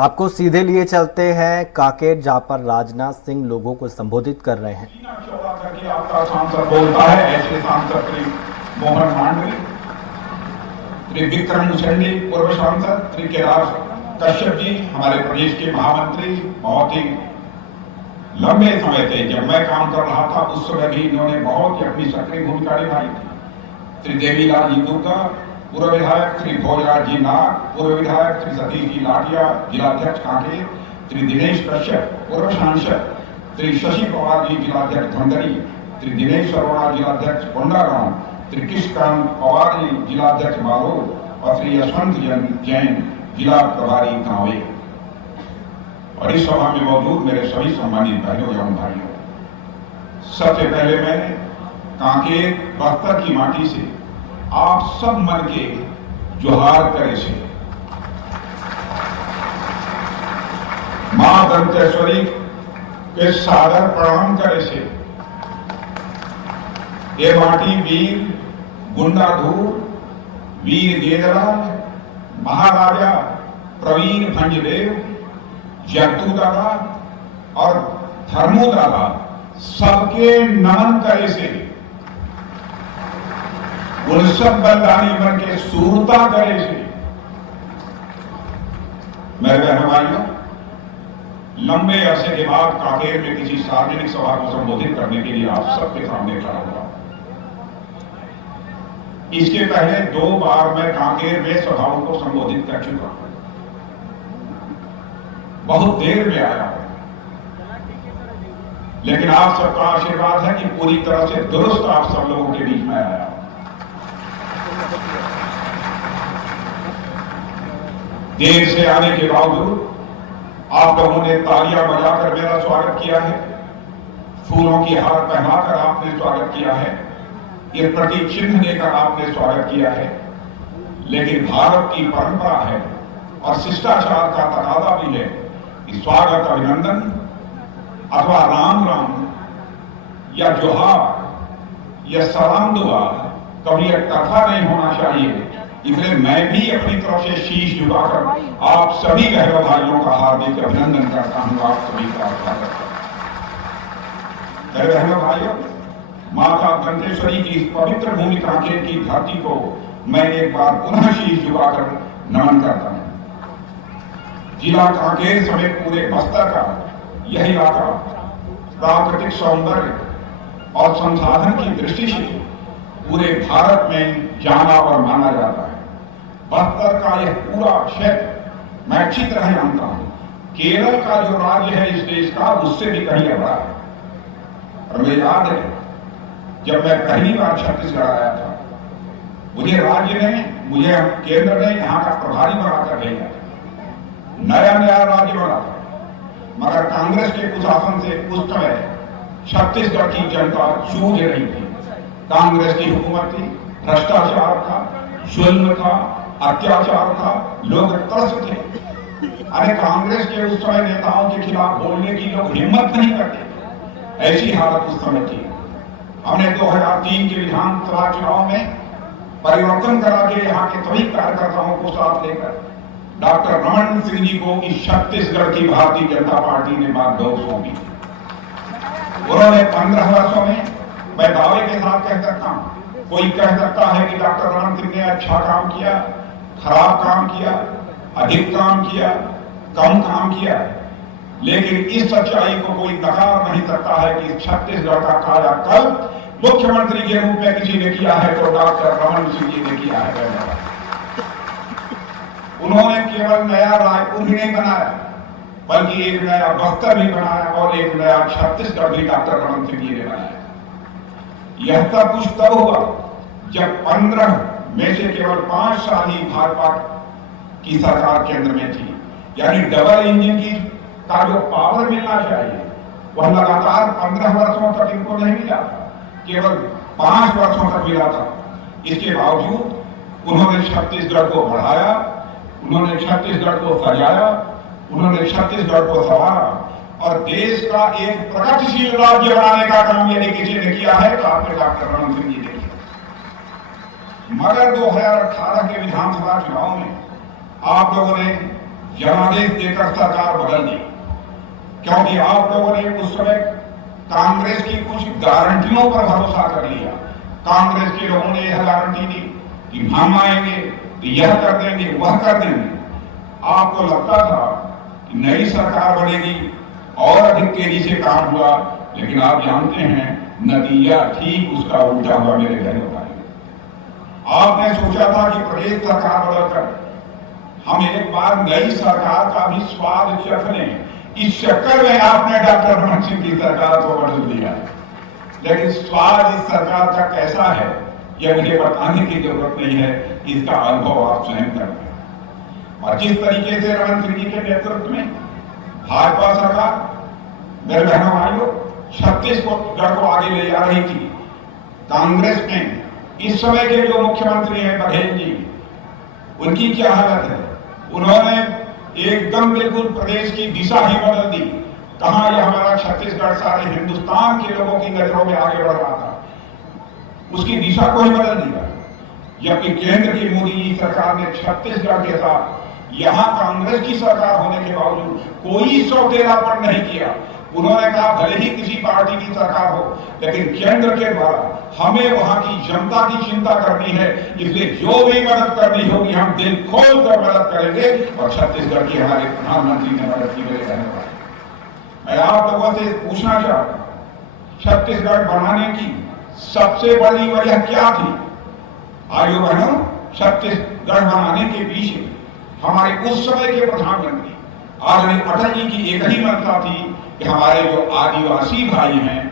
आपको सीधे लिए चलते हैं कांकेर, जहां पर राजनाथ सिंह लोगों को संबोधित कर रहे हैं। आपका सांसद बोलता है, ऐसे सांसद श्री मोहन मांडवी, श्री विक्रम उसेंडी पूर्व सांसद, श्री कैलाश कश्यप जी हमारे प्रदेश के महामंत्री, बहुत ही लंबे समय थे। जब मैं काम कर रहा था उस समय भी इन्होंने बहुत ही अपनी सक्रिय भूमिका निभाई थी। श्री देवीलाल जी दुर्गा पूर्व विधायक, श्री भोजराज जी नाग पूर्व विधायक, श्री सतीश जी लाठिया जिलाध्यक्ष कांकेर, श्री दिनेश कश्यप पूर्व सांसद, श्री शशि पवार जी जिलाध्यक्ष धनगरी, श्री दिनेश अरोड़ा जिलाध्यक्ष कोंडागांव, श्री कृष्णकांत पवार जी जिलाध्यक्ष बालोद और श्री यशवंत जैन जिला प्रभारी गांवे। और इस सभा में मौजूद मेरे सभी सम्मानित बहनों एवं भाइयों, सबसे पहले मैं कांकेर बस्तर की माटी से आप सब मन के जोहार करे से मां दंतेश्वरी के सादर प्रणाम करे से ये माटी वीर गुंडाधूर, वीर गेदलाल, महाराजा प्रवीण भंजदेव, जगतू दादा और धर्मू दादा सबके नमन करे से उन सब बलिदानी बन के सूरता करे से मेरे बहनों भाइयों, लंबे अरसे के बाद कांकेर में किसी सार्वजनिक सभा को संबोधित करने के लिए आप सबके सामने खड़ा हुआ। इसके पहले 2 बार मैं कांकेर में सभाओं को संबोधित कर चुका हूं। बहुत देर में आया हूं, लेकिन आप सबका आशीर्वाद है कि पूरी तरह से दुरुस्त आप सब लोगों के बीच में आया। देर से आने के बावजूद आप लोगों ने तालियां बजाकर मेरा स्वागत किया है, फूलों की हार पहनाकर आपने स्वागत किया है, ये प्रतीक चिन्ह देकर आपने स्वागत किया है। लेकिन भारत की परंपरा है और शिष्टाचार का तकाजा भी है कि स्वागत, अभिनंदन अथवा राम राम या जोहार या सलाम दुआ कभी इकट्ठा नहीं होना चाहिए। इसलिए मैं भी अपनी तरफ से शीश झुकाकर आप सभी बहनों भाइयों का हार्दिक अभिनंदन करता हूं। आप सभी का स्वागत करता हूं। मेरे बहनों भाइयों, माता दंतेश्वरी की इस पवित्र भूमि कांकेर की धरती को मैं एक बार पुनः शीश झुकाकर नमन करता हूं। जिला कांकेर समेत पूरे बस्तर का यह इलाका प्राकृतिक सौंदर्य और संसाधन की दृष्टि से पूरे भारत में जाना और माना जाता है। बस्तर का यह पूरा क्षेत्र मैं अच्छी तरह जानता हूं। केरल का जो राज्य है इस देश का, उससे भी कहीं बड़ा है। और मुझे याद है जब मैं पहली बार छत्तीसगढ़ आया था, मुझे राज्य ने, मुझे केंद्र ने यहाँ का प्रभारी बनाकर भेजा। नया नया राज्य बना था, मगर कांग्रेस के कुशासन से उस समय छत्तीसगढ़ की जनता जूझ रही थी। कांग्रेस की हुकूमत थी, भ्रष्टाचार था, जुल्म था, अत्याचार था, लोग त्रस्त थे। अरे कांग्रेस के उस समय नेताओं के खिलाफ बोलने की लोग हिम्मत नहीं करते, ऐसी हालत उस समय थी। हमने 2003 के विधानसभा चुनाव में परिवर्तन करा के यहाँ के सभी कार्यकर्ताओं को साथ लेकर डॉक्टर रमन सिंह जी को इस छत्तीसगढ़ की भारतीय जनता पार्टी ने बागडोर सौंपी। उन्होंने 15 वर्षों में, मैं दावे के साथ कह सकता हूं, कोई कह सकता है कि डॉक्टर रमन सिंह ने अच्छा काम किया, खराब काम किया, अधिक काम किया, कम काम किया, लेकिन इस सच्चाई को कोई नकार नहीं सकता है कि छत्तीसगढ़ का कायाकल्प मुख्यमंत्री के रूप में किसी ने किया है तो डॉक्टर रमन सिंह जी ने किया है। उन्होंने केवल नया रायपुर ही नहीं बनाया, बल्कि एक नया बस्तर भी बनाया और एक नया छत्तीसगढ़ भी डॉक्टर रमन सिंह जी ने बनाया। यह सब कुछ तब हुआ जब 15 में से केवल 5 साल ही भाजपा की सरकार केंद्र में थी। यानी डबल इंजन की का जो पावर मिलना चाहिए वह लगातार 15 वर्षों तक इनको नहीं मिला, केवल 5 वर्षों तक मिला था। इसके बावजूद उन्होंने छत्तीसगढ़ को बढ़ाया, उन्होंने छत्तीसगढ़ को सजाया, उन्होंने छत्तीसगढ़ को संवारा और देश का एक प्रगतिशील राज्य बनाने का काम यदि किसी ने किया है तो आपने डॉक्टर रमन सिंह जी ने किया। मगर 2018 के विधानसभा चुनाव में आप लोगों ने जनादेश देकर सरकार बदल दी, क्योंकि आप लोगों ने उस समय कांग्रेस की कुछ गारंटियों पर भरोसा कर लिया। कांग्रेस के लोगों ने यह गारंटी दी कि हम आएंगे तो यह कर देंगे, वह कर देंगे। आपको लगता था कि नई सरकार बनेगी और अधिक तेजी से काम हुआ, लेकिन आप जानते हैं नतीजा ठीक उसका उल्टा हुआ। मेरे बहनों भाई, आपने सोचा था कि प्रदेश सरकार बदलकर हम एक बार नई सरकार का भी स्वाद चख लें। इस चक्कर में आपने डॉक्टर रमन सिंह की सरकार को बदल दिया, लेकिन स्वाद इस सरकार का कैसा है यह मुझे बताने की जरूरत नहीं है, इसका अनुभव आप स्वयं करें। और जिस तरीके से रमन सिंह जी के नेतृत्व में भाजपा सरकार, मेरे बहनों भाइयों, छत्तीसगढ़ को आगे ले जा रही थी, कांग्रेस में इस समय के जो मुख्यमंत्री हैं बघेल जी, उनकी क्या हालत है। उन्होंने एकदम बिल्कुल प्रदेश की दिशा ही बदल दी। कहां यह हमारा छत्तीसगढ़ सारे हिंदुस्तान के लोगों की नजरों में आगे बढ़ रहा था, उसकी दिशा को ही बदल दिया। जबकि केंद्र की मोदी जी सरकार ने छत्तीसगढ़ के साथ यहां कांग्रेस की सरकार होने के बावजूद कोई सौतेलापन नहीं किया। उन्होंने कहा भले ही किसी पार्टी की सरकार हो, लेकिन केंद्र के द्वारा हमें वहां की जनता की चिंता करनी है, इसलिए जो भी मदद करनी होगी हम दिल खोल कर मदद करेंगे। और छत्तीसगढ़ की हमारे प्रधानमंत्री ने मदद की। मेरे रहने वाले, मैं आप लोगों से पूछना चाहता हूं, छत्तीसगढ़ बनाने की सबसे बड़ी वजह क्या थी? आइयो बहनों, छत्तीसगढ़ बनाने के पीछे हमारे उस समय के प्रधानमंत्री आदरणीय अटल जी की एक ही मंशा थी कि हमारे जो आदिवासी भाई हैं,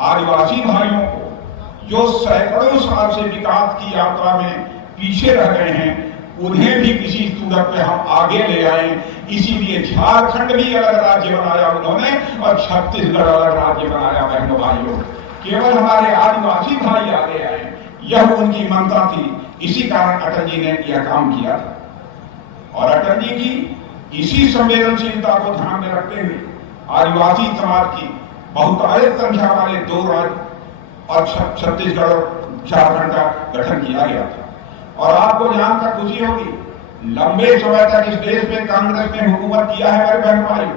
आदिवासी भाइयों को जो सैकड़ों साल से विकास की यात्रा में पीछे रह गए हैं, उन्हें भी किसी सूरत में हम आगे ले आए। इसीलिए झारखंड भी अलग राज्य बनाया उन्होंने और छत्तीसगढ़ अलग राज्य बनाया। बहनों भाइयों, केवल हमारे आदिवासी भाई आगे आए, यह उनकी मंशा थी। इसी कारण अटल जी ने यह काम किया था। और अटल जी की इसी संवेदनशीलता को ध्यान में रखते हुए आदिवासी समाज की बहुतायत संख्या वाले 2 राज्य और छत्तीसगढ़ और झारखंड का गठन किया गया था। और आपको जानकर खुशी होगी, लंबे समय तक इस देश में कांग्रेस ने हुकूमत किया है मेरे बहन भाइयों,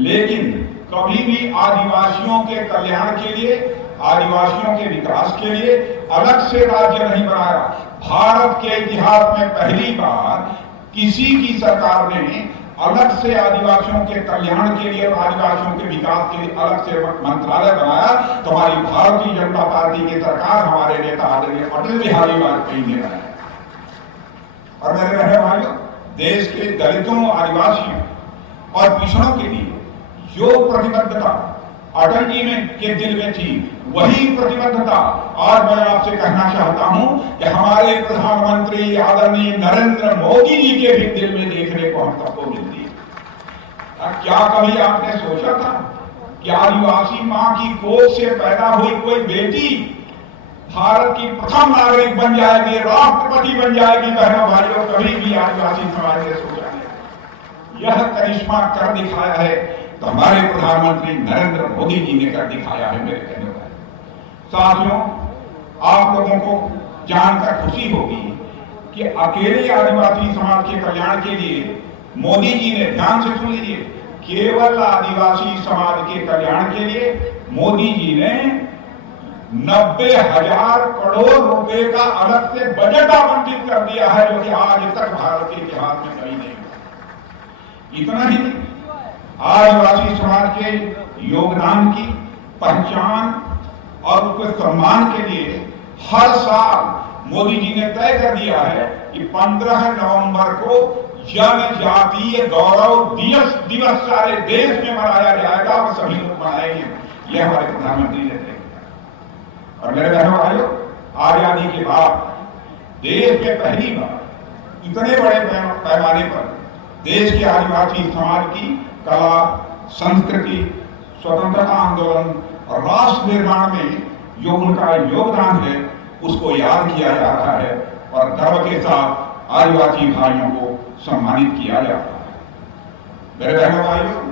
लेकिन कभी भी आदिवासियों के कल्याण के लिए, आदिवासियों के विकास के लिए अलग से राज्य नहीं बनाया। भारत के इतिहास में पहली बार किसी की सरकार ने अलग से आदिवासियों के कल्याण के लिए, आदिवासियों के विकास के लिए अलग से मंत्रालय बनाया। तो हमारी भारतीय जनता पार्टी की सरकार, हमारे नेता आदरणीय अटल बिहारी वाजपेयी ने बनाया। और मेरे रहने भाइयों, देश के दलितों, आदिवासियों और पिछड़ों के लिए जो प्रतिबद्धता अटल जी में के दिल में थी, वही प्रतिबद्धता आज मैं आपसे कहना चाहता हूं कि हमारे प्रधानमंत्री आदरणीय नरेंद्र मोदी जी के भी दिल में देखने को हम सबको मिलती है। क्या कभी आपने सोचा था कि आदिवासी मां की कोख से पैदा हुई कोई बेटी भारत की प्रथम नागरिक बन जाएगी, राष्ट्रपति बन जाएगी? बहनों भाइयों, कभी भी आदिवासी समाज ने सोचा नहीं। यह करिश्मा कर दिखाया है तो हमारे प्रधानमंत्री नरेंद्र मोदी जी ने कर दिखाया है। मेरे कहने वाले साथियों, आप लोगों को जानकर खुशी होगी कि अकेले आदिवासी समाज के कल्याण के लिए मोदी जी ने, ध्यान से सुन लीजिए, केवल आदिवासी समाज के कल्याण के लिए मोदी जी ने 90,000 करोड़ रुपए का अलग से बजट आवंटित कर दिया है, जो कि आज तक भारत के इतिहास में कभी नहीं हुआ। इतना ही नहीं, आदिवासी समाज के योगदान की पहचान और उसके सम्मान के लिए हर साल मोदी जी ने तय कर दिया है कि 15 नवंबर को जनजातीय गौरव दिवस सारे देश में मनाया जाएगा और सभी लोग मनाएंगे। यह हमारे प्रधानमंत्री ने तय किया। और मेरे बहनों भाइयों, आजादी के बाद देश में पहली बार इतने बड़े पैमाने पर देश के आदिवासी समाज की कला, संस्कृति, स्वतंत्रता आंदोलन और राष्ट्र निर्माण में जो उनका योगदान है, उसको याद किया जा रहा है और गर्व के साथ आदिवासी भाइयों को सम्मानित किया जाता है। मेरे बहनों भाइयों,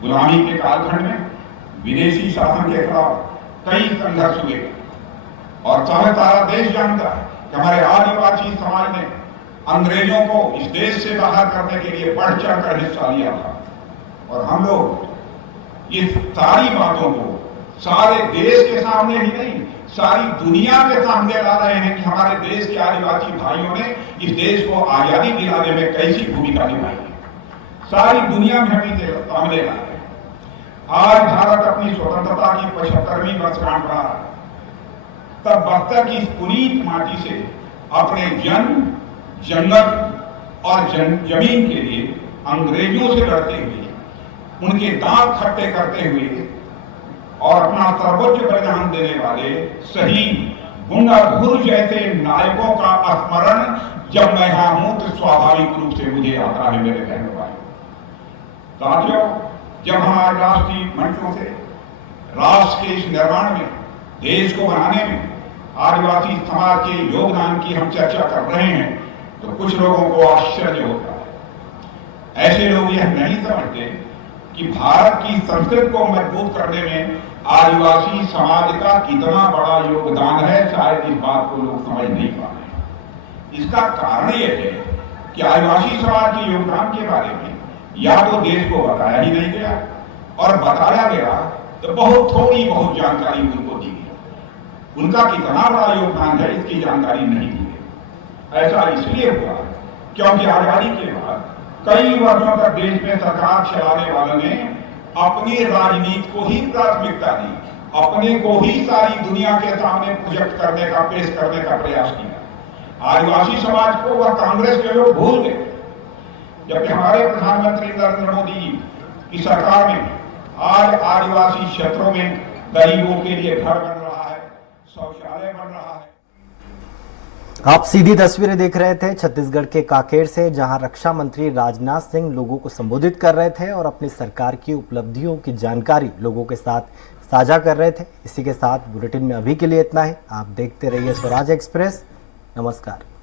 गुलामी के कालखंड में विदेशी शासन के खिलाफ कई संघर्ष हुए और सारा देश जानता है कि हमारे आदिवासी समाज ने अंग्रेजों को इस देश से बाहर करने के लिए बढ़ चढ़कर हिस्सा लिया था। और हम लोग इस सारी बातों को सारे देश के सामने ही नहीं, सारी दुनिया के सामने ला रहे हैं कि हमारे देश के आदिवासी भाइयों ने इस देश को आजादी दिलाने में कैसी भूमिका निभाई है। सारी दुनिया में हम इसे सामने ला रहे हैं। आज भारत अपनी स्वतंत्रता की 75वीं वर्षगांठ मना रहा है। तब बख्तर की इस पुनीत माटी से अपने जन्म, जंगल और जमीन के लिए अंग्रेजों से लड़ते हुए, उनके दांत खट्टे करते हुए और अपना सर्वोच्च बलिदान देने वाले शहीद गुंडाधुर जैसे नायकों का स्मरण जब मैं यहां हूं तो स्वाभाविक रूप से मुझे आता है मेरे बहनों भाई। साथियों, जब हमारे राष्ट्रीय मंचों से राष्ट्र के इस निर्माण में, देश को बनाने में आदिवासी समाज के योगदान की हम चर्चा कर रहे हैं तो कुछ लोगों को आश्चर्य होता है। ऐसे लोग यह नहीं समझते कि भारत की संस्कृति को मजबूत करने में आदिवासी समाज का कितना बड़ा योगदान है। शायद इस बात को लोग समझ नहीं पा रहे। इसका कारण यह है कि आदिवासी समाज के योगदान के बारे में या तो देश को बताया ही नहीं गया, और बताया गया तो बहुत थोड़ी बहुत जानकारी उनको दी गई। उनका कितना बड़ा योगदान है इसकी जानकारी नहीं दी गई। ऐसा इसलिए हुआ क्योंकि आजादी के बाद कई वर्षों तक देश में सरकार चलाने वालों ने अपनी राजनीति को ही प्राथमिकता दी, अपने को ही सारी दुनिया के सामने प्रोजेक्ट करने का, पेश करने का प्रयास किया। आदिवासी समाज को वह कांग्रेस के लोग भूल गए। जबकि हमारे प्रधानमंत्री नरेंद्र मोदी जी की सरकार में आज आदिवासी क्षेत्रों में गरीबों के लिए घर बन रहा है, शौचालय बन रहा है। आप सीधी तस्वीरें देख रहे थे छत्तीसगढ़ के कांकेर से, जहां रक्षा मंत्री राजनाथ सिंह लोगों को संबोधित कर रहे थे और अपनी सरकार की उपलब्धियों की जानकारी लोगों के साथ साझा कर रहे थे। इसी के साथ बुलेटिन में अभी के लिए इतना ही। आप देखते रहिए स्वराज एक्सप्रेस। नमस्कार।